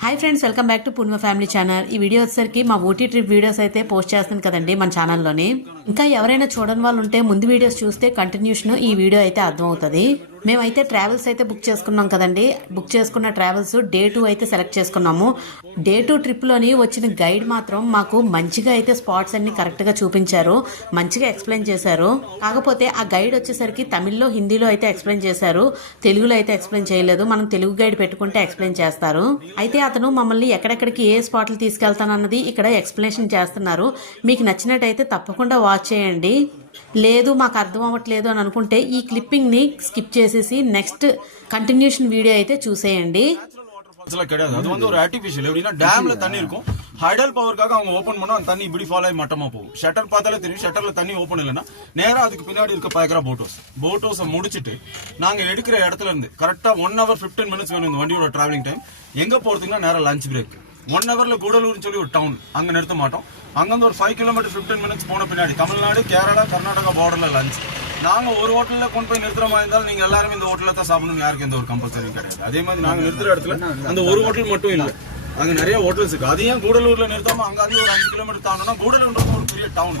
Hi friends, welcome back to Purnima family channel. ఈ video వచ్చేసరికి మా ఊటీ ట్రిప్ వీడియోస్ అయితే పోస్ట్ చేస్తాను కదండి మన ఛానల్లోని. ఇంకా ఎవరైనా చూడని వాళ్ళు ఉంటే ముందు వీడియోస్ చూస్తే కంటిన్యూషన్ ఈ వీడియో అయితే అర్థమవుతుంది. మేమైతే ట్రావెల్స్ అయితే బుక్ చేసుకున్నాం కదండి. బుక్ చేసుకున్న ట్రావెల్స్ డే 2 అయితే సెలెక్ట్ చేసుకున్నాము. డే 2 ట్రిప్లోని వచ్చిన గైడ్ మాత్రం మాకు మంచిగా అయితే స్పాట్స్ అన్ని కరెక్ట్గా చూపించారు, మంచిగా ఎక్స్ప్లెయిన్ చేశారు. కాకపోతే ఆ గైడ్ వచ్చేసరికి తమిళ్లో హిందీలో అయితే ఎక్స్ప్లెయిన్ చేశారు, తెలుగులో అయితే ఎక్స్ప్లెయిన్ చేయలేదు. మనం తెలుగు గైడ్ పెట్టుకుంటే ఎక్స్ప్లెయిన్ చేస్తారు. అయితే అతను మమ్మల్ని ఎక్కడెక్కడికి ఏ స్పాట్లు తీసుకెళ్తానన్నది ఇక్కడ ఎక్స్ప్లెనేషన్ చేస్తున్నారు. మీకు నచ్చినట్టయితే తప్పకుండా వాచ్ చేయండి. లేదు మాకు అర్థం అవ్వట్లేదు అని అనుకుంటే ఈ క్లిప్పింగ్ ని స్కిప్ చేసేసి నెక్స్ట్ கண்டினியூஷன் வீடியோ అయితే చూసేయండి. கிடையாது, அது வந்து ஒரு ஆர்டிபிஷியல். எப்படின்னா டேம்ல தண்ணி இருக்கும், ஹைடல் பவருக்காக அவங்க ஓபன் பண்ணா அந்த தண்ணி இப்படி ஃபாலோ ஆகி மட்டமா போகும். ஷட்டர் பார்த்தாலே தெரியும், ஷட்டர்ல தண்ணி ஓபன் இல்லைன்னா நேரா அதுக்கு பின்னாடி இருக்க பயக்கரா போட் ஹவுஸ் முடிச்சுட்டு நாங்க எடுக்கிற இடத்துல இருந்து கரெக்டா 1 hour 15 minutes வேணும் இந்த வண்டியோட டிராவலிங் டைம். எங்க போறதுக்குன்னா நேரா லஞ்ச் பிரேக். 1 hourல கூடலூர்னு சொல்லி ஒரு டவுன், அங்க நிறுத்த மாட்டோம். அங்கிருந்து ஒரு 5 kilometers 15 minutes போன பின்னாடி தமிழ்நாடு கேரளா கர்நாடகா பார்டர்ல லஞ்ச். நாங்க ஒரு ஹோட்டல்ல கொண்டு போய் நிறுத்துற மாதிரி இருந்தாலும் நீங்க எல்லாரும் இந்த ஹோட்டல்ல தான் சாப்பிடணும், யாருக்கு எந்த ஒரு கம்பல்சரியும் கிடையாது. அதே மாதிரி நாங்க நிறுத்துற இடத்துல அந்த ஒரு ஹோட்டல் மட்டும் இல்ல, அங்க நிறைய ஹோட்டல்ஸ் இருக்கு. அதையும் கூடலூர்ல நிறுத்தாம அங்க ஒரு 5 kilometers தாண்டோம்னா கூடலூர்ன்றது ஒரு பெரிய டவுன்.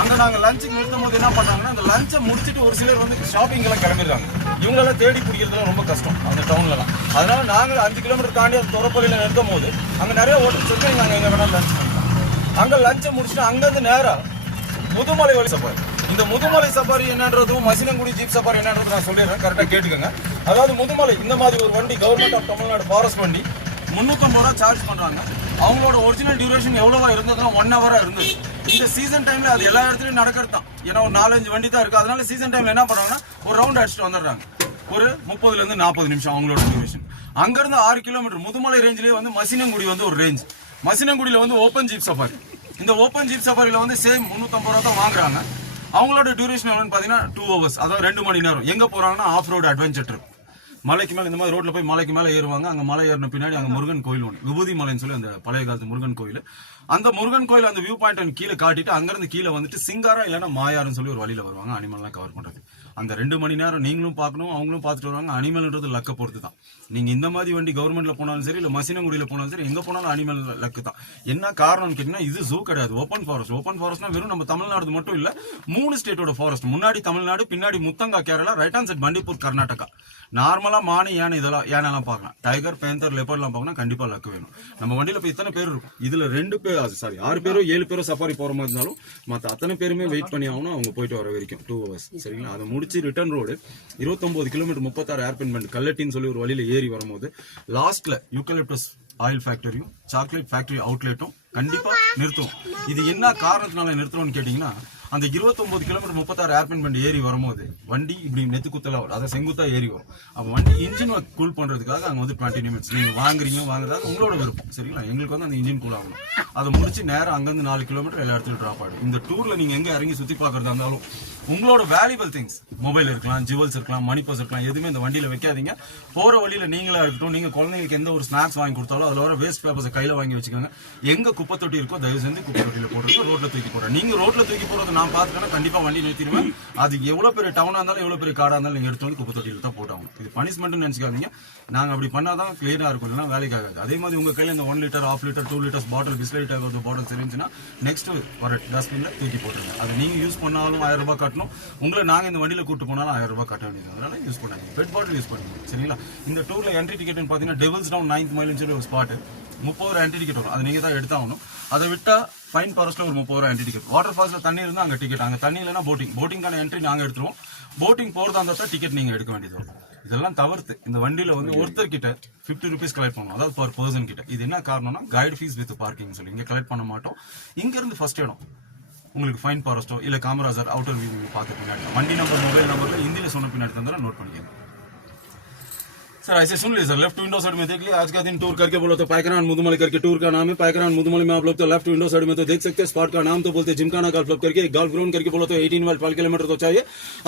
அங்க நாங்க லஞ்சுக்கு நிறுத்தும் போது என்ன பண்றாங்கன்னா அந்த லஞ்சை முடிச்சுட்டு ஒரு சிலர் வந்து ஷாப்பிங் எல்லாம் கிளம்பிடுறாங்க. இவங்களெல்லாம் தேடி பிடிக்கிறதுலாம் ரொம்ப கஷ்டம் அந்த டவுன்லலாம். அதனால நாங்க 5 kilometers தாண்டி அந்த துறப்பகுதியில நிறுத்தும் போது அங்க நிறைய ஹோட்டல்ஸ் இருக்கு, நாங்க எங்க வேணா லஞ்ச் பண்ணிக்கலாம். அங்க லஞ்சை முடிச்சுட்டு அங்கிருந்து நேரா முதுமலை வழி சஃபாரி. இந்த முதுமலை சஃபாரி என்னன்றதும் மசினங்குடி ஜீப் சஃபாரி என்னன்றது நான் சொல்லிடுறேன், கரெக்டா கேட்டுக்கோங்க. அதாவது முதுமலை இந்த மாதிரி ஒரு வண்டி கவர்மெண்ட் ஆஃப் தமிழ்நாடு ஃபாரஸ்ட் வண்டி 350 ரூபா சார்ஜ் பண்றாங்க. அவங்களோட ஒரிஜினல் டியூரேஷன் எவ்வளவா இருந்ததுன்னா 1 hour இருந்தது. இந்த சீசன் டைம்ல அது எல்லா இடத்துலயும் நடக்கிறது தான், ஏன்னா ஒரு 4-5 வண்டி தான் இருக்கு. அதனால சீசன் டைம்ல என்ன பண்றாங்கன்னா ஒரு ரவுண்ட் அடிச்சுட்டு வந்துடுறாங்க, ஒரு 30 இருந்து 40 நிமிஷம் அவங்களோட டியூரேஷன். அங்க இருந்து 6 கிலோமீட்டர் முதுமலை ரேஞ்சிலேயே வந்து மசினங்குடி வந்து ஒரு ரேஞ்ச். மசினங்குடியில வந்து ஓப்பன் ஜீப் சஃபாரி. இந்த ஓப்பன் ஜீப் சஃபாரியில வந்து சேம் 350 ரூபா தான் வாங்குறாங்க. அவங்களோட டியூரேஷன் எவ்வளோன்னு பாத்தீங்கன்னா 2 hours, அதாவது 2 மணி நேரம். எங்க போறாங்கன்னா ஆஃப் ரோடு அட்வென்ச்சர் ட்ரிப். மலைக்கு மேல இந்த மாதிரி ரோட்ல போய் மலைக்கு மேல ஏறுவாங்க. அங்க மலை ஏறின பின்னாடி அங்க முருகன் கோயில் ஒன்று, விபூதி மலைன்னு சொல்லி அந்த பழைய காலத்து முருகன் கோயில். அந்த முருகன் கோயில் அந்த வியூ பாயிண்ட் கீழே காட்டிட்டு அங்கிருந்து கீழே வந்துட்டு சிங்காரா இல்லைன்னா மாயாருன்னு சொல்லி ஒரு வழியில வருவாங்க அனிமல்லாம் கவர் பண்றது. அந்த 2 மணி நேரம் நீங்களும் பார்க்கணும், அவங்களும் பார்த்துட்டு வருவாங்க. அனிமல்ன்றது லக்க பொறுத்து தான். நீங்க இந்த மாதிரி வண்டி கவர்மெண்ட்ல போனாலும் சரி, இல்ல மசினங்குடியில போனாலும் சரி, எங்க போனாலும் அனிமல் லக்கு தான். என்ன காரணம்னு கேட்டீங்கன்னா இது ஜூ கிடையாது, ஓப்பன் ஃபாரஸ்ட். ஓப்பன் ஃபாரஸ்ட்னா வெறும் நம்ம தமிழ்நாடு மட்டும் இல்ல, 3 ஸ்டேட்டோட ஃபாரஸ்ட். முன்னாடி தமிழ்நாடு, பின்னாடி Muthanga Kerala, right hand side Bandipur Karnataka. நார்மலா மானி யானை இதெல்லாம் யானைலாம் பார்க்கலாம், டைகர் பேந்தர் லெப்பர்லாம் பார்க்கணும், கண்டிப்பா லக்கு வேணும். நம்ம வண்டியில போய் இத்தனை பேர் இருக்கும், இதுல 2 பேர் 6 பேரோ 7 பேரோ சஃபாரி போற மாதிரி இருந்தாலும் மத்த அத்தனை பேருமே வெயிட் பண்ணி ஆகணும் அவங்க போயிட்டு வர வரைக்கும் 2 hours. சரிங்களா? அதை முடிச்சு return road 29 kilometre 36 hairpin bend கல்லட்டின்னு சொல்லி ஒரு வழியில ஏறி வரும்போது லாஸ்ட்ல யூக்கலிப்டஸ் ஆயில் ஃபேக்டரியும் சாக்லேட் ஃபேக்டரி அவுட்லெட்டும் கண்டிப்பா நிறுத்தும். இது என்ன காரணத்தினால நிறுத்துறோம்னு கேட்டீங்கன்னா, அந்த 29 கிலோமீட்டர் 36 ஏர்பின் பண்ட் ஏறி வரும்போது வண்டி இப்படி நெத்து குத்தல வரும், அதை செங்குத்தா ஏறி வரும். அப்ப வண்டி இன்ஜின் கூல் பண்றதுக்காக அங்க வந்து 20 நிமிட்ஸ் நீங்க வாங்குறதா உங்களோட விருப்பம். சரிங்களா? எங்களுக்கு வந்து அந்த இன்ஜின் கூல் ஆகணும். அதை முடிச்சு நேரம் அங்கிருந்து 4 கிலோமீட்டர் எல்லா இடத்துலயும் டிராப் ஆகும். இந்த டூர்ல நீங்க எங்க இறங்கி சுத்தி பாக்குறதா இருந்தாலும் உங்களோட வேல்யூபிள் திங்ஸ், மொபைல் இருக்கலாம், ஜுவல்ஸ் இருக்கலாம், மணி பர்ஸ் இருக்கலாம், எதுவுமே இந்த வண்டியில வைக்காதீங்க. போற வழியில நீங்களா இருக்கட்டும், நீங்க குழந்தைங்களுக்கு எந்த ஒரு ஸ்நாக்ஸ் வாங்கி கொடுத்தாலும் அதுல வர வேஸ்ட் பேப்பர்ஸ் கையில வாங்கி வச்சுக்கோங்க. எங்க குப்பை தொட்டி இருக்கோ தயவு செஞ்சு குப்பை தொட்டியில போடுறது, ரோட்ல தூக்கி போடுறேன். நீங்க ரோட்ல தூக்கி போடுறது நான் பாத்துக்கணும், கண்டிப்பா வண்டி நிறுத்திடுவேன். அது எவ்வளவு பெரிய டவுனா இருந்தாலும் எவ்வளவு பெரிய காடா இருந்தாலும் நீங்க எடுத்து வந்து குப்பை தொட்டியில தான் போட்டாங்க. இது பனிஷ்மெண்ட் நினைச்சுக்காதீங்க. நாங்க அப்படி பண்ணாதான் கிளியரா இருக்கும், இல்லைன்னா வேலைக்கு ஆகாது. அதே மாதிரி உங்க கையில இந்த 1 liter, 1/2 liter, 2 liters பாட்டில், பிஸ்லரி டைப் பாட்டில் இருந்துச்சுன்னா நெக்ஸ்ட் வர டஸ்ட்பின்ல தூக்கி போட்டுருங்க. அதை நீங்க யூஸ் பண்ணாலும் 1000 ரூபாய் கட்டணும். உங்களை நாங்க இந்த வண்டியில கூட்டு போனாலும் 1000 ரூபாய் கட்ட வேண்டியது. அதனால யூஸ் பண்ணாங்க, பெட் பாட்டில் யூஸ் பண்ணுங்க. சரிங்களா? இந்த டூர்ல என்ட்ரி டிக்கெட் பாத்தீங்கன்னா டெவில்ஸ் டவுன் 9th மைல்னு சொல்லி ஒரு ஸ்பாட் 30 ரூபாய் என்ட்ரி டிக்கெட் வரும். அது நீங்க தான் எடுத்தாகணும். அதை விட்டா ஃபைன் ஃபாரஸ்ட்ல ஒரு 30 ரூபாய் என்ட்ரி டிக்கெட். வாட்டர் ஃபால்ஸ்ல தண்ணி இருந்தா அங்க டிக்கெட், அங்க தண்ணி இல்லைன்னா போட்டிங்கான என்ட்ரி நாங்க எடுத்துருவோம். போட்டிங் போறதா இருந்தா டிக்கெட் நீங்க எடுக்க வேண்டியது வரும். இதெல்லாம் தவிர்த்து இந்த வண்டியில வந்து ஒருத்தர் கிட்ட 50 rupees கலெக்ட் பண்ணுவோம், அதாவது பர் பர்சன் கிட்ட. இது என்ன காரணம்னா கைடு ஃபீஸ் வித் பார்க்கிங் சொல்லி இங்க கலெக்ட் பண்ண மாட்டோம். இங்க இருந்து ஃபர்ஸ்ட் இடம் உங்களுக்கு ஃபைன் ஃபாரஸ்டோ இல்ல காமராஜர் அவுட்டர் வியூ பார்த்த பின்னாடி வண்டி நம்பர், மொபைல் நம்பர்ல हिंदी சொன்ன பின்னாடி தந்தா நோட் பண்ணிக்கங்க. सर ऐसे सुन लीजिए सर, लेफ्ट विंडो साइड में देख लिया, आज का दिन टूर करके बोलो तो पायकरान मुदुमलाई करके टूर का नाम है। पायकरान मुदुमलाई में आप लोग तो लेफ्ट विंडो साइड में तो देख सकते हैं, स्पॉट का नाम तो बोलते हैं जिमखाना गोल्फ क्लब करके। गोल्फ ग्राउंड करके बोलो तो 18 वाल 12 किलोमीटर तो चाहिए।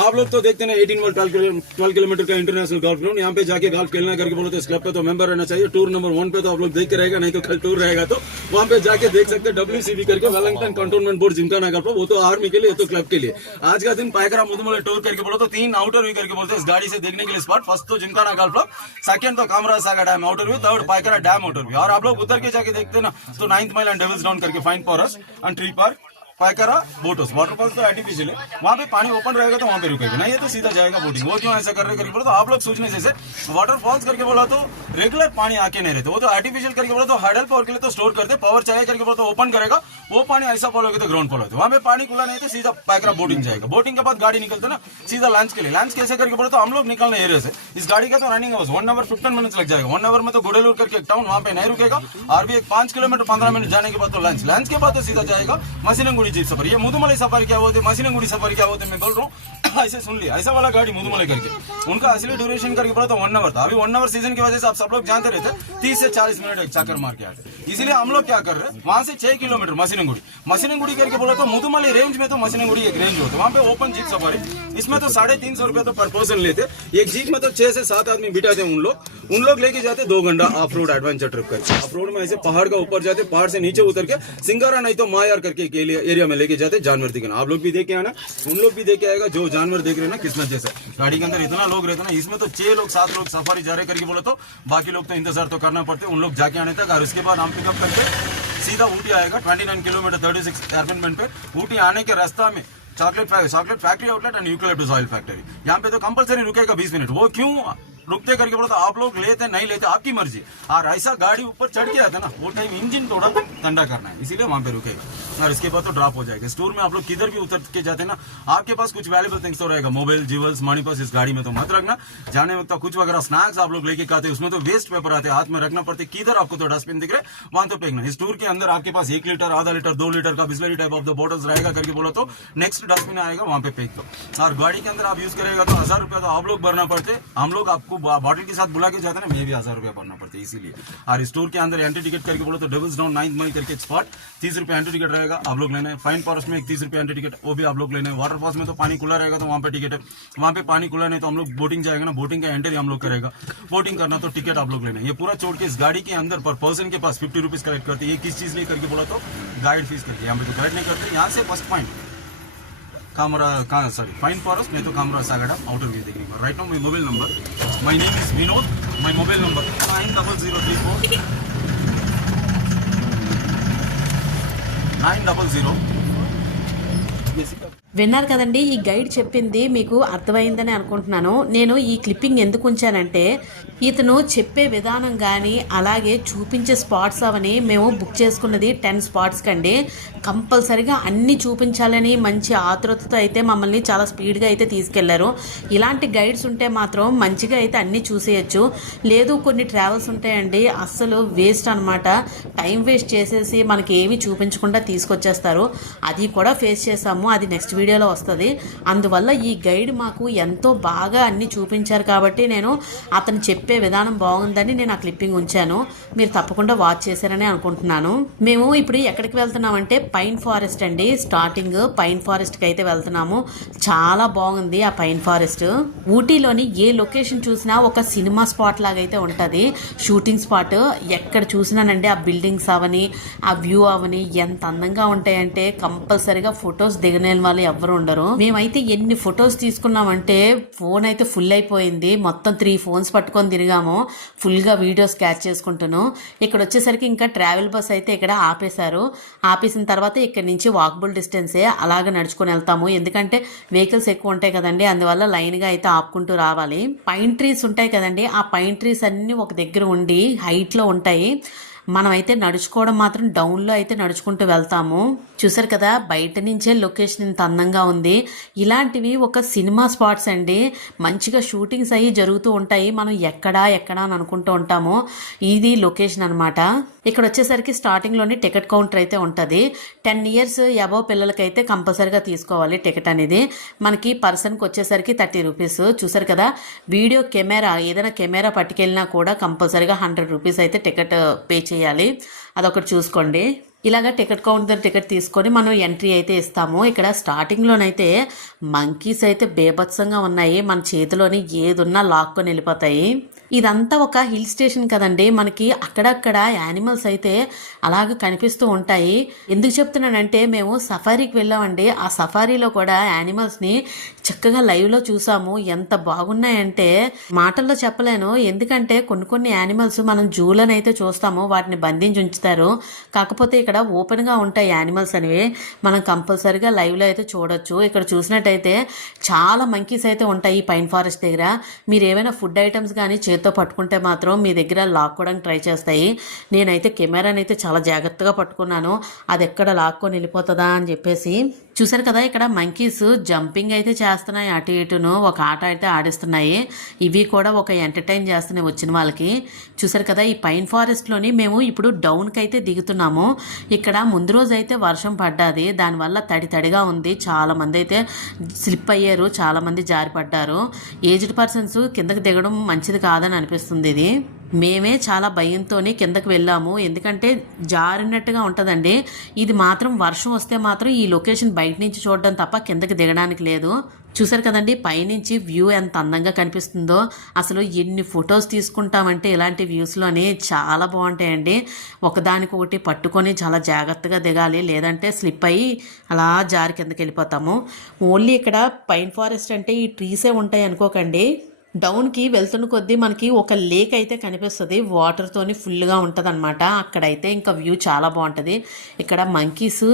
आप लोग तो देखते हैं 18 वाल 12 किलोमीटर का इंटरनेशनल गोल्फ ग्राउंड, यहाँ पे जाके गोल्फ खेलना करके बोलो तो इस क्लब पे तो मेंबर रहना चाहिए। टूर नंबर 1 पे तो आप लोग देख के रहेगा, नहीं तो कल टूर रहेगा तो वहाँ पे जाके देख सकते हैं WCB करके, Wellington cantonment board Gymkhana golf, वो तो आर्मी के लिए, तो क्लब के लिए। आज का दिन पायकरान मुदुमलाई टूर करके बोलो तो 3 आउटर व्यू करके बोलते हैं इस गाड़ी से देखने के लिए स्पॉट। फर्स्ट तो जिमखाना गोल्फ क्लब, सेकंड तो Kamaraj Sagar dam outer view, third Pykara dam outer view. और आप लोग उतर के जाके देखते ना तो 9th mile and devil's down करके pine forest and tree park, Pykara, boathouse. Waterfalls तो आर्टिफिशियल है, वहाँ पे पानी ओपन रहेगा तो वहाँ पे रुकेगा ना, ये तो सीधा जाएगा बोटिंग। वो क्यों ऐसा कर रहे करके बोलो तो आप लोग सोचने जैसे वाटरफॉल्स करके बोला तो रेगुलर पानी आके नहीं रहते, वो तो आर्टिफिशियल करके बोला तो हाइडल पावर के लिए तो स्टोर करते, पावर चाहिए करके बोला तो ओपन करेगा, वो पानी ऐसा फॉलो होगा तो ग्राउंड फॉलो होता है। वहाँ पे पानी खुला नहीं तो सीधा पायकरा बोटिंग जाएगा। बोटिंग के बाद गाड़ी निकलते ना सीधा लंच के लिए। लंच कैसे करके बोला तो हम लोग निकलना एरिया से, इस गाड़ी का तो रनिंग आवर्स 1 hour 15 minutes लग जाएगा। 1 hour में तो गुडेलूर करके एक टाउन, वहाँ पे नहीं रुकेगा, और भी एक 5 किलोमीटर 15 मिनट जाने के बाद तो लंच, लंच के बाद तो सीधा जाएगा मसीनगुड़ी जीप सफर। ये मुदुमलाई सफर क्या होते, मसीनगुड़ी सफर क्या होते, मैं बोल रहा हूँ ऐसे सुन लिया, ऐसा वाला गाड़ी मुदुमलाई करके। उनका असली ड्यूरेशन करके बोला तो 1 hour था। अभी 1 hour सीजन की वजह से आप सब लोग जानते रहते 30 से 40 मिनट एक चक्कर मार के आते, इसलिए हम लोग क्या कर रहे हैं वहां से 6 किलोमीटर मसीनगुड़ी करके बोला तो मुदुमलाई रेंज में तो मसीनगुड़ी एक रेंज होता है, वहाँ पे ओपन जीप सफारी। इसमें तो 350 रुपया तो पर पर्सन लेते, एक जीप में तो 6 से 7 आदमी बिठाते हैं। उन लोग लेके जाते 2 घंटा ऑफ रोड एडवेंचर ट्रिप करके। ऑफ रोड में ऐसे पहाड़ का ऊपर जाते, पहाड़ से नीचे उतर के सिंगारा नहीं तो मायार करके एरिया में लेके जाते, जानवर दिखाना। आप लोग भी देखे आना, उन लोग भी देखे आएगा जो जानवर देख रहे हैं ना, किस्मत जैसा। गाड़ी के अंदर इतना लोग रहते ना, इसमें तो 6 लोग 7 लोग सफारी जा रहे करके बोला तो बाकी लोग तो इंतजार तो करना पड़ते, उन लोग जाके आने तक। और उसके बाद हम पिकअप करके सीधा ऊटी आएगा 29 किलोमीटर 36 एयरपेन पे। ऊटी आने के रास्ता में chocolate factory outlet and eucalyptus oil factory, यहाँ पे तो कंपलसरी रुकेगा 20 मिनट। वो क्यों रुकते करके बोला तो आप लोग लेते नहीं लेते आपकी मर्जी। और ऐसा गाड़ी ऊपर चढ़ के आता ना, वो टाइम इंजन थोड़ा ठंडा करना है, इसीलिए वहां पे रुकेगा और इसके बाद तो ड्रॉप हो जाएगा। स्टोर में आप लोग किधर भी उतर के जाते ना, आपके पास कुछ वैल्यूबल थिंग्स तो रहेगा, मोबाइल, ज्वेल्स, मनी पर्स इस गाड़ी में तो मत रखना। जाने वक्त कुछ वगैरह स्नैक्स आप लोग लेके खाते, उसमें तो वेस्ट पेपर आते, हाथ में रखना पड़ते। किधर आपको तो डस्टबिन दिख रहे वहां तो फेंकना। इस टूर के अंदर आपके पास 1 लीटर, आधा लीटर, 2 लीटर का Bisleri type of the bottles रहेगा करके बोलो तो नेक्स्ट डस्टबिन आएगा वहां पे फेंक दो। और गाड़ी के अंदर आप यूज करेगा तो 1000 रुपया तो आप लोग भरना पड़ते, हम लोग आपको बॉटल के साथ बुला के जाते ना, मैं भी 1000 रुपया भरना पड़ता है इसीलिए। और स्टोर के अंदर एंट्री टिकट करके बोलो तो डेविल्स डाउन 9th माइल करके स्पॉट 30 रुपया एंट्री टिकट रहेगा, आप लोग लेना है। फाइन फॉरेस्ट में 30 रुपया एंट्री टिकट, वो भी आप लोग लेना है। वाटरफॉल्स में तो पानी खुला रहेगा तो वहाँ पे टिकट है, वहाँ पे पानी खुला नहीं तो हम लोग बोटिंग जाएगा ना, बोटिंग का एंट्री हम लोग करेगा। बोटिंग करना तो टिकट आप लोग लेना है। ये पूरा छोड़ के इस गाड़ी के अंदर पर पर्सन के पास 50 रुपीज कलेक्ट करते हैं। ये किस चीज लिए करके बोला तो गाइड फीस करके, यहाँ पे तो गाइड नहीं करते। यहाँ से फर्स्ट पॉइंट फाइन फॉरेस्ट नहीं तो Kamaraj Sagar dam outer view देखने का। Right now my mobile number, my name is Vinod, my mobile number 9034 900। విన్నారు కదండి, ఈ గైడ్ చెప్పింది మీకు అర్థమైందని అనుకుంటున్నాను. నేను ఈ క్లిప్పింగ్ ఎందుకు ఉంచానంటే ఇతను చెప్పే విధానం కానీ అలాగే చూపించే స్పాట్స్ అవని మేము బుక్ చేసుకున్నది 10 స్పాట్స్ కండి. కంపల్సరిగా అన్నీ చూపించాలని మంచి ఆతృతతో అయితే మమ్మల్ని చాలా స్పీడ్గా అయితే తీసుకెళ్లారు. ఇలాంటి గైడ్స్ ఉంటే మాత్రం మంచిగా అయితే అన్నీ చూసేయచ్చు. లేదు కొన్ని ట్రావెల్స్ ఉంటాయండి అస్సలు వేస్ట్ అనమాట, టైం వేస్ట్ చేసేసి మనకి ఏమీ చూపించకుండా తీసుకొచ్చేస్తారు. అది కూడా ఫేస్ చేసాము, అది నెక్స్ట్ వీడియోలో వస్తుంది. అందువల్ల ఈ గైడ్ మాకు ఎంతో బాగా అన్నీ చూపించారు కాబట్టి నేను అతను చెప్పే విధానం బాగుందని నేను ఆ క్లిప్పింగ్ ఉంచాను. మీరు తప్పకుండా వాచ్ చేశారని అనుకుంటున్నాను. మేము ఇప్పుడు ఎక్కడికి వెళ్తున్నామంటే పైన్ ఫారెస్ట్ అండి. స్టార్టింగ్ పైన్ ఫారెస్ట్కి అయితే వెళ్తున్నాము. చాలా బాగుంది ఆ పైన్ ఫారెస్ట్. ఊటీలోని ఏ లొకేషన్ చూసినా ఒక సినిమా స్పాట్ లాగా అయితే ఉంటుంది, షూటింగ్ స్పాట్. ఎక్కడ చూసినానండి ఆ బిల్డింగ్స్ అవని ఆ వ్యూ అవని ఎంత అందంగా ఉంటాయంటే కంపల్సరిగా ఫొటోస్ దిగనే వాళ్ళు ఎవరు ఉండరు. మేమైతే ఎన్ని ఫొటోస్ తీసుకున్నామంటే ఫోన్ అయితే ఫుల్ అయిపోయింది. మొత్తం 3 phones పట్టుకొని తిరిగాము, ఫుల్గా వీడియోస్ క్యాచ్ చేసుకుంటాను. ఇక్కడ వచ్చేసరికి ఇంకా ట్రావెల్ బస్ అయితే ఇక్కడ ఆపేశారు. ఆపేసిన తర్వాత ఇక్కడ నుంచి వాకబుల్ డిస్టెన్సే, అలాగ నడుచుకొని వెళ్తాము. ఎందుకంటే వెహికల్స్ ఎక్కువ ఉంటాయి కదండి, అందువల్ల లైన్గా అయితే ఆపుకుంటూ రావాలి. పైన్ ట్రీస్ ఉంటాయి కదండి, ఆ పైన్ ట్రీస్ అన్నీ ఒక దగ్గర ఉండి హైట్లో ఉంటాయి. మనమైతే నడుచుకోవడం మాత్రం డౌన్లో అయితే నడుచుకుంటూ వెళ్తాము. చూసారు కదా బయట నుంచే లొకేషన్ ఇంత అందంగా ఉంది. ఇలాంటివి ఒక సినిమా స్పాట్స్ అండి, మంచిగా షూటింగ్స్ అయ్యి జరుగుతూ ఉంటాయి. మనం ఎక్కడా అని అనుకుంటూ ఉంటాము. ఇది లొకేషన్ అనమాట. ఇక్కడ వచ్చేసరికి స్టార్టింగ్లోని టికెట్ కౌంటర్ అయితే ఉంటుంది. 10 years అబవ్ పిల్లలకైతే కంపల్సరీగా తీసుకోవాలి టికెట్ అనేది. మనకి పర్సన్కి వచ్చేసరికి 30 rupees. చూసారు కదా వీడియో కెమెరా ఏదైనా కెమెరా పట్టుకెళ్ళినా కూడా కంపల్సరీగా 100 rupees అయితే టికెట్ పే చేయాలి. అదొకటి చూసుకోండి. ఇలాగ టికెట్ కౌంటర్ టికెట్ తీసుకొని మనం ఎంట్రీ అయితే ఇస్తాము. ఇక్కడ స్టార్టింగ్లోనైతే మంకీస్ అయితే బేభత్సంగా ఉన్నాయి, మన చేతిలోని ఏదున్నా లాక్కొని వెళ్ళిపోతాయి. ఇదంతా ఒక హిల్ స్టేషన్ కదండి, మనకి అక్కడక్కడ యానిమల్స్ అయితే అలాగ కనిపిస్తూ ఉంటాయి. ఎందుకు చెప్తున్నానంటే మేము సఫారీకి వెళ్ళామండి, ఆ సఫారీలో కూడా యానిమల్స్ని చక్కగా లైవ్లో చూసాము. ఎంత బాగున్నాయంటే మాటల్లో చెప్పలేను. ఎందుకంటే కొన్ని యానిమల్స్ మనం జూలోనైతే చూస్తాము, వాటిని బంధించి ఉంచుతారు. కాకపోతే ఇక్కడ ఓపెన్గా ఉంటాయి యానిమల్స్ అనేవి, మనం కంపల్సరీగా లైవ్లో అయితే చూడొచ్చు. ఇక్కడ చూసినట్టయితే చాలా మంకీస్ అయితే ఉంటాయి ఈ పైన్ ఫారెస్ట్ దగ్గర. మీరు ఏమైనా ఫుడ్ ఐటమ్స్ కానీ చేతితో పట్టుకుంటే మాత్రం మీ దగ్గర లాక్కోవడానికి ట్రై చేస్తాయి. నేనైతే కెమెరాని అయితే చాలా జాగ్రత్తగా పట్టుకున్నాను, అది ఎక్కడ లాక్కొని వెళ్ళిపోతుందా అని చెప్పేసి. చూసారు కదా, ఇక్కడ మంకీస్ జంపింగ్ అయితే చేస్తున్నాయి అటు ఇటును, ఒక ఆట అయితే ఆడిస్తున్నాయి. ఇవి కూడా ఒక ఎంటర్టైన్ చేస్తున్నాయి వచ్చిన వాళ్ళకి. చూసారు కదా, ఈ పైన్ ఫారెస్ట్లోని మేము ఇప్పుడు డౌన్కి అయితే దిగుతున్నాము. ఇక్కడ ముందు రోజు అయితే వర్షం పడ్డది, దానివల్ల తడిగా ఉంది. చాలామంది అయితే స్లిప్ అయ్యారు, చాలామంది జారి పడ్డారు. ఏజ్డ్ పర్సన్స్ కిందకి దిగడం మంచిది కాదని అనిపిస్తుంది. ఇది మేమే చాలా భయంతోనే కిందకి వెళ్ళాము, ఎందుకంటే జారినట్టుగా ఉంటుందండి. ఇది మాత్రం వర్షం వస్తే మాత్రం ఈ లొకేషన్ బయట నుంచి చూడడం తప్ప కిందకి దిగడానికి లేదు. చూసారు కదండి పైనుంచి వ్యూ ఎంత అందంగా కనిపిస్తుందో. అసలు ఎన్ని ఫొటోస్ తీసుకుంటామంటే ఇలాంటి వ్యూస్లోని చాలా బాగుంటాయండి. ఒకదానికొకటి పట్టుకొని చాలా జాగ్రత్తగా దిగాలి, లేదంటే స్లిప్ అయ్యి అలా జారి కిందకి వెళ్ళిపోతాము. ఓన్లీ ఇక్కడ పైన్ ఫారెస్ట్ అంటే ఈ ట్రీసే ఉంటాయి అనుకోకండి. డౌన్కి వెళ్తున్న కొద్దీ మనకి ఒక లేక్ అయితే కనిపిస్తుంది, వాటర్తోని ఫుల్గా ఉంటుంది అనమాట. అక్కడైతే ఇంకా వ్యూ చాలా బాగుంటుంది. ఇక్కడ మంకీస్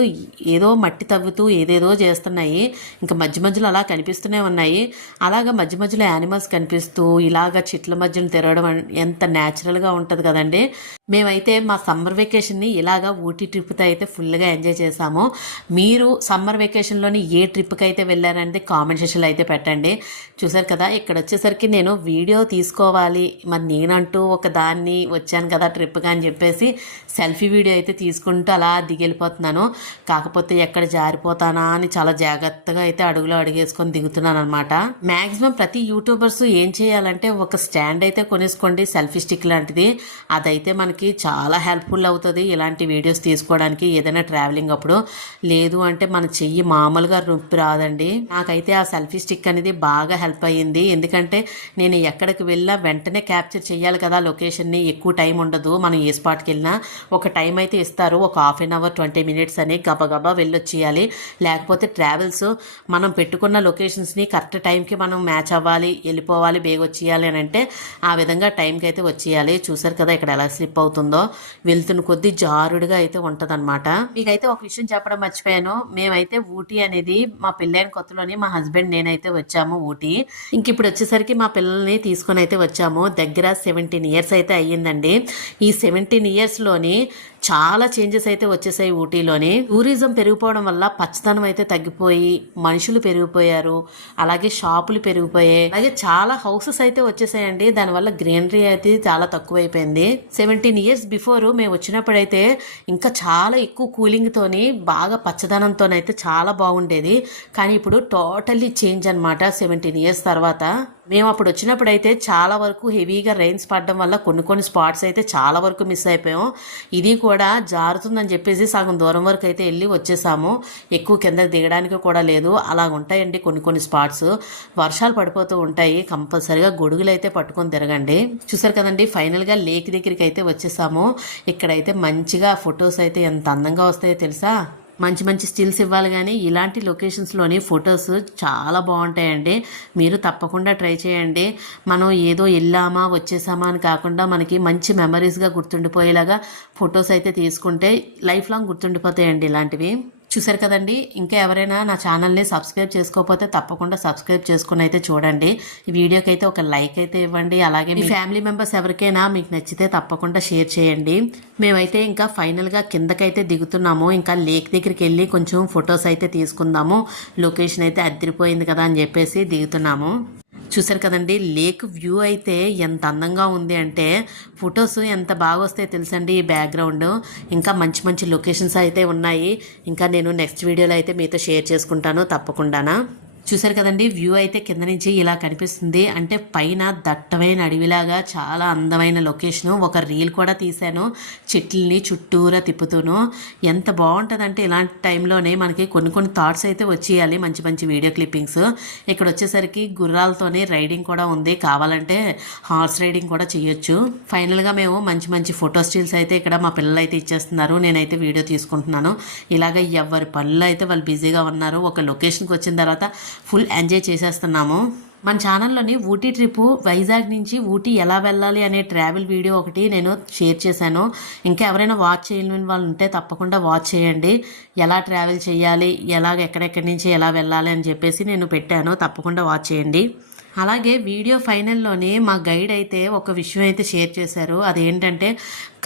ఏదో మట్టి తవ్వుతూ ఏదేదో చేస్తున్నాయి, ఇంకా మధ్యలో అలా కనిపిస్తూనే ఉన్నాయి. అలాగా మధ్యలో యానిమల్స్ కనిపిస్తూ ఇలాగ చెట్ల మధ్యన తిరగడం ఎంత న్యాచురల్గా ఉంటుంది కదండి. మేమైతే మా సమ్మర్ వెకేషన్ని ఇలాగా ఊటీ ట్రిప్తో అయితే ఫుల్గా ఎంజాయ్ చేసాము. మీరు సమ్మర్ వెకేషన్లోని ఏ ట్రిప్కి అయితే వెళ్ళారనేది కామెంట్ సెక్షన్లో అయితే పెట్టండి. చూసారు కదా, ఇక్కడ వచ్చేసరికి నేను వీడియో తీసుకోవాలి, మరి నేనంటూ ఒక దాన్ని వచ్చాను కదా ట్రిప్గా అని చెప్పేసి సెల్ఫీ వీడియో అయితే తీసుకుంటూ అలా దిగెళ్ళిపోతున్నాను. కాకపోతే ఎక్కడ జారిపోతానా అని చాలా జాగ్రత్తగా అయితే అడుగులో అడుగేసుకొని దిగుతున్నాను అనమాట. మ్యాక్సిమం ప్రతి యూట్యూబర్స్ ఏం చేయాలంటే ఒక స్టాండ్ అయితే కొనేసుకోండి, సెల్ఫీ స్టిక్ లాంటిది. అదైతే మనకి చాలా హెల్ప్ఫుల్ అవుతుంది ఇలాంటి వీడియోస్ తీసుకోవడానికి, ఏదైనా ట్రావెలింగ్ అప్పుడు. లేదు అంటే మన చెయ్యి మామూలుగా నొప్పి రాదండి. నాకైతే ఆ సెల్ఫీ స్టిక్ అనేది బాగా హెల్ప్ అయ్యింది, ఎందుకంటే నేను ఎక్కడికి వెళ్ళినా వెంటనే క్యాప్చర్ చేయాలి కదా లొకేషన్ని. ఎక్కువ టైం ఉండదు, మనం ఏ స్పాట్కి వెళ్ళినా ఒక టైం అయితే ఇస్తారు, ఒక హాఫ్ అన్ అవర్ 20 minutes అని గబగబా వెళ్ళొచ్చేయాలి. లేకపోతే ట్రావెల్స్ మనం పెట్టుకున్న లొకేషన్స్ని కరెక్ట్ టైంకి మనం మ్యాచ్ అవ్వాలి, వెళ్ళిపోవాలి, బేగ వచ్చేయాలి అని అంటే ఆ విధంగా టైంకి అయితే వచ్చేయాలి. చూసారు కదా ఇక్కడ ఎలా స్లిప్ అవుతుందో, వెళ్తున్న కొద్దీ జారుడుగా అయితే ఉంటదన్నమాట. మీకైతే ఒక విషయం చెప్పడం మర్చిపోయాను, మేమైతే ఊటీ అనేది మా పెళ్ళైన కొత్తలోని మా హస్బెండ్ నేనైతే వచ్చాము ఊటీ. ఇంక ఇప్పుడు వచ్చేసరికి మా పిల్లల్ని తీసుకొని అయితే వచ్చాము. దగ్గర 17 years అయితే అయ్యిందండి. ఈ 17 yearsలోని చాలా చేంజెస్ అయితే వచ్చేసాయి ఊటీలోని. టూరిజం పెరిగిపోవడం వల్ల పచ్చదనం అయితే తగ్గిపోయి మనుషులు పెరిగిపోయారు, అలాగే షాపులు పెరిగిపోయాయి, అలాగే చాలా హౌసెస్ అయితే వచ్చేసాయండి. దానివల్ల గ్రీనరీ అయితే చాలా తక్కువైపోయింది. 17 years బిఫోర్ మేము వచ్చినప్పుడైతే ఇంకా చాలా ఎక్కువ కూలింగ్ తోని బాగా పచ్చదనంతోనైతే చాలా బాగుండేది. కానీ ఇప్పుడు టోటల్లీ చేంజ్ అనమాట 17 years తర్వాత. మేము అప్పుడు వచ్చినప్పుడైతే చాలా వరకు హెవీగా రైన్స్ పడడం వల్ల కొన్ని స్పాట్స్ అయితే చాలా వరకు మిస్ అయిపోయాం. ఇది కూడా జారుతుందని చెప్పేసి సగం దూరం వరకు అయితే వెళ్ళి వచ్చేసాము, ఎక్కువ కింద దిగడానికి కూడా లేదు. అలా ఉంటాయండి కొన్ని స్పాట్స్, వర్షాలు పడిపోతూ ఉంటాయి. కంపల్సరీగా గొడుగులు అయితే పట్టుకొని తిరగండి. చూసారు కదండి ఫైనల్గా లేక్ దగ్గరికి అయితే వచ్చేసాము. ఇక్కడైతే మంచిగా ఫొటోస్ అయితే ఎంత అందంగా వస్తాయో తెలుసా. మంచి స్టిల్స్ ఇవ్వాలి, కానీ ఇలాంటి లొకేషన్స్లోని ఫొటోస్ చాలా బాగుంటాయండి. మీరు తప్పకుండా ట్రై చేయండి. మనం ఏదో వెళ్ళామా వచ్చేసామా అని కాకుండా మనకి మంచి మెమరీస్గా గుర్తుండిపోయేలాగా ఫొటోస్ అయితే తీసుకుంటే లైఫ్ లాంగ్ గుర్తుండిపోతాయండి ఇలాంటివి. చూసారు కదండి, ఇంకా ఎవరైనా నా ఛానల్ని సబ్స్క్రైబ్ చేసుకోకపోతే తప్పకుండా సబ్స్క్రైబ్ చేసుకుని అయితే చూడండి. ఈ వీడియోకి అయితే ఒక లైక్ అయితే ఇవ్వండి. అలాగే మీ ఫ్యామిలీ మెంబర్స్ ఎవరికైనా మీకు నచ్చితే తప్పకుండా షేర్ చేయండి. మేమైతే ఇంకా ఫైనల్గా కిందకైతే దిగుతున్నాము. ఇంకా లేక్ దగ్గరికి వెళ్ళి కొంచెం ఫొటోస్ అయితే తీసుకుందాము, లొకేషన్ అయితే అదిరిపోయింది కదా అని చెప్పేసి దిగుతున్నాము. చూసారు కదండి లేక్ వ్యూ అయితే ఎంత అందంగా ఉంది అంటే ఫొటోస్ ఎంత బాగా వస్తాయో తెలుసండి. ఈ బ్యాక్గ్రౌండ్ ఇంకా మంచి లొకేషన్స్ అయితే ఉన్నాయి. ఇంకా నేను నెక్స్ట్ వీడియోలో అయితే మీతో షేర్ చేసుకుంటాను తప్పకుండానా. చూసారు కదండి వ్యూ అయితే కింద నుంచి ఇలా కనిపిస్తుంది. అంటే పైన దట్టమైన అడవిలాగా చాలా అందమైన లొకేషన్. ఒక రీల్ కూడా తీశాను చెట్లని చుట్టూరా తిప్పుతూను. ఎంత బాగుంటుందంటే ఇలాంటి టైంలోనే మనకి కొన్ని థాట్స్ అయితే వచ్చేయాలి, మంచి వీడియో క్లిప్పింగ్స్. ఇక్కడ వచ్చేసరికి గుర్రాలతోనే రైడింగ్ కూడా ఉంది, కావాలంటే హార్స్ రైడింగ్ కూడా చేయొచ్చు. ఫైనల్గా మేము మంచి ఫోటో స్టిల్స్ అయితే ఇక్కడ మా పిల్లలు అయితే ఇచ్చేస్తున్నారు, నేనైతే వీడియో తీసుకుంటున్నాను. ఇలాగ ఎవరి పనులు అయితే వాళ్ళు బిజీగా ఉన్నారు. ఒక లొకేషన్కి వచ్చిన తర్వాత ఫుల్ ఎంజాయ్ చేసేస్తున్నాము. మన ఛానల్లోని ఊటీ ట్రిప్ వైజాగ్ నుంచి ఊటీ ఎలా వెళ్ళాలి అనే ట్రావెల్ వీడియో ఒకటి నేను షేర్ చేశాను. ఇంకా ఎవరైనా వాచ్ చేయలేని వాళ్ళు ఉంటే తప్పకుండా వాచ్ చేయండి. ఎలా ట్రావెల్ చేయాలి, ఎక్కడెక్కడి నుంచి ఎలా వెళ్ళాలి అని చెప్పేసి నేను పెట్టాను, తప్పకుండా వాచ్ చేయండి. అలాగే వీడియో ఫైనల్లోనే మా గైడ్ అయితే ఒక విషయం అయితే షేర్ చేశారు. అదేంటంటే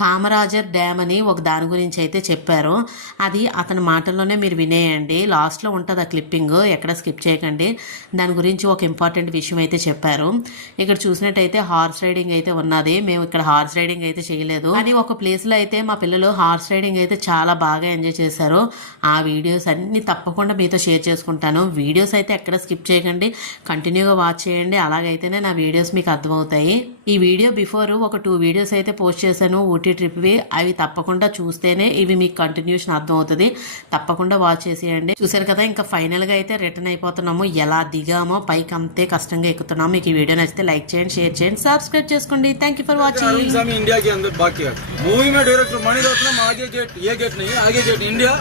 కామరాజర్ డ్యామ్ అని ఒక దాని గురించి అయితే చెప్పారు. అది అతని మాటల్లోనే మీరు వినేయండి. లాస్ట్లో ఉంటుంది ఆ క్లిప్పింగ్, ఎక్కడ స్కిప్ చేయకండి. దాని గురించి ఒక ఇంపార్టెంట్ విషయం అయితే చెప్పారు. ఇక్కడ చూసినట్టయితే హార్స్ రైడింగ్ అయితే ఉన్నది. మేము ఇక్కడ హార్స్ రైడింగ్ అయితే చేయలేదు, కానీ ఒక ప్లేస్లో అయితే మా పిల్లలు హార్స్ రైడింగ్ అయితే చాలా బాగా ఎంజాయ్ చేశారు. ఆ వీడియోస్ అన్ని తప్పకుండా మీతో షేర్ చేసుకుంటాను. వీడియోస్ అయితే ఎక్కడ స్కిప్ చేయకండి, కంటిన్యూగా వాచ్ చేయండి. అలాగైతేనే నా వీడియోస్ మీకు అర్థమవుతాయి. ఈ వీడియో బిఫోర్ ఒక 2 వీడియోస్ అయితే పోస్ట్ చేశాను ఊటీ ట్రిప్వి. అవి తప్పకుండా చూస్తేనే ఇవి మీకు కంటిన్యూషన్ అర్థమవుతుంది. తప్పకుండా వాచ్ చేసేయండి. చూసారు కదా, ఇంకా ఫైనల్గా అయితే రిటర్న్ అయిపోతున్నాము. ఎలా దిగామో పైకి అంతే కష్టంగా ఎక్కుతున్నాము. మీకు ఈ వీడియో నచ్చితే లైక్ చేయండి, షేర్ చేయండి, సబ్స్క్రైబ్ చేసుకోండి. Thank you for watching. India के अंदर बाकी है मूवी में डायरेक्टर मणिरत्नम आगे गेट, ये गेट नहीं है, आगे गेट इंडिया,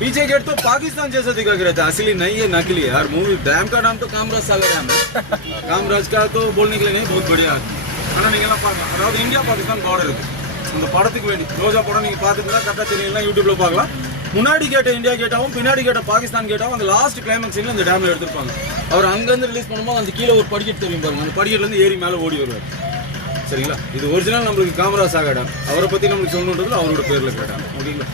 पीछे गेट तो पाकिस्तान जैसा दिखा के रहता है. असली नहीं है, नकली है यार. मूवी डैम का नाम तो कामराज सागर डैम है. कामराज का तो बोलने के लिए नहीं, बहुत बढ़िया. ஆனால் நீங்கள்லாம் பார்க்கலாம், அதாவது இந்தியா பாகிஸ்தான் பார்டர் இருக்குது. இந்த படத்துக்கு வேண்டி ரோஜா படம் நீங்கள் பார்த்துருந்தா கரெக்டாக தெரியலாம், யூடியூப்ல பார்க்கலாம். முன்னாடி கேட்ட இந்தியா கேட்டாவும் பின்னாடி கேட்ட பாகிஸ்தான் கேட்டாவும் அந்த லாஸ்ட் கிளைமேக்ஸ் சீன்ல அந்த டேம்ல எடுத்துருப்பாங்க. அவர் அங்கேருந்து ரிலீஸ் பண்ணும்போது அந்த கீழே ஒரு படிக்கட்டு தெரியும் பாருங்க, அந்த படிக்கட்டுலேருந்து ஏறி மேலே ஓடி வருவார். சரிங்களா, இது ஒரிஜினல் நம்மளுக்கு காமராஜ் சாகர் டேம். அவரை பற்றி நம்மளுக்கு சொல்லணுன்றது அவரோட பேரில் கேட்டாங்க. ஓகேங்களா.